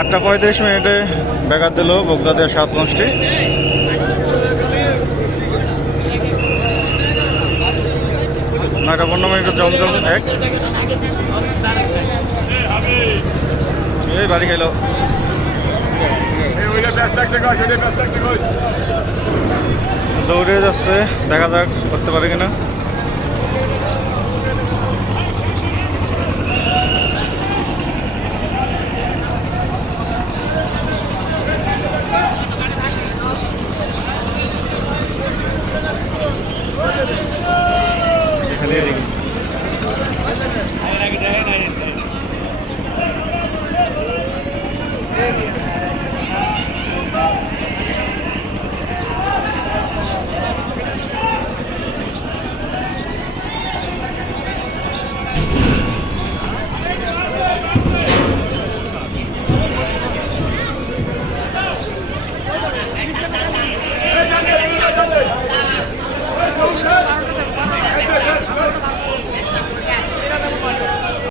আটটা পঁয়ত্রিশ মিনিটে ব্যাঘাত দিল বগদাদের সাত লঞ্চটি নয়টা পনেরো মিনিট জমজম এক। এই বাড়ি খাইলো দৌড়ে যাচ্ছে, দেখা যাক করতে পারে কিনা।